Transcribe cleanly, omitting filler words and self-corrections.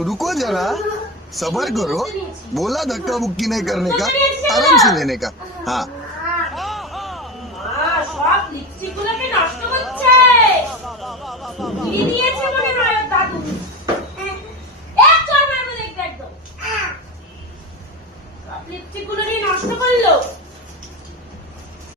रुको जरा, सबर करो। बोला धक्का बुक्की नहीं करने का, आराम से लेने का। हाँ লিপস্টিক গুলো নিয়ে